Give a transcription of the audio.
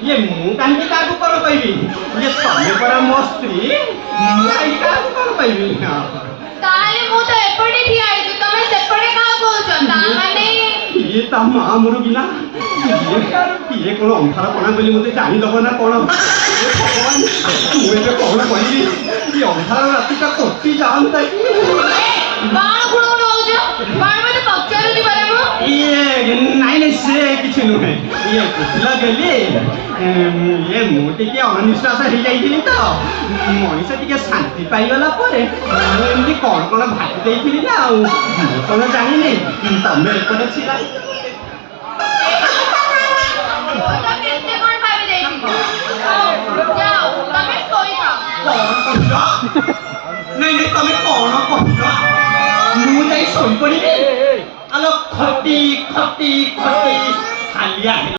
ये ମୁଁ କାହିଁକି କାହାକୁ କଣ କହିବି ଇଏ ତମେ ପରା ମୋ ସ୍ତ୍ରୀ ମୁଁ କାହିଁକି କାହାକୁ କଣ କହିବି ତାହେଲେ ମୁଁ ତ ଏପଟେ ଠିଆ ହେଇଛି ତମେ ସେପଟେ କାହା କହୁଛ ତା ମାନେ ଇଏ ତା ମା ମୁରୁଗିଲା ଇଏ କଣ ଅନ୍ଧାର କଣା ବୋଲି ମୋତେ ଜାଣିଦବ ନା କଣ ଭଗବାନ ମୁଁ ଏବେ କଣ କହିବି ଇଏ ଅନ୍ଧାର ରାତିଟା କଟି ଯାଆନ୍ତା କି କଣ ଗୁଣ ହଉଛ କଣ ମତେ ପଚାରୁଛି ପରା ମୁଁ ଇଏ ନାଇଁ ନାଇଁ ସେ କିଛି ନୁହେଁ ଇଏ ବୁଝିଲ ଗଲି ଇଏ ମୁଁ ଟିକେ ଅଣନିଶ୍ୱାସ ହେଇଯାଇଥିଲି ତ ମଣିଷ ଟିକେ ଶାନ୍ତି ପାଇଗଲା ପରେ ମୁଁ ଏମିତି କଣ କଣ ଭାବି ଦେଇଥିଲି ନା ଆଉ ମୁଁ କଣ ଜାଣିନି ତମେ ଏପଟେ ଛିଡ଼ା କେତେ କଣ ଭାବି ଦେଇଥିଲି ଯାଅ ତମେ ଶୋଇଥାଅ ନାଇଁ ନାଇଁ ତମେ କଣ କହୁଛ ମୁଁ ଯାଇ ଶୋଇପଡ଼ିବି ଆଲୋ ଖଟି ଖଟି ଖଟି ହାଲିଆ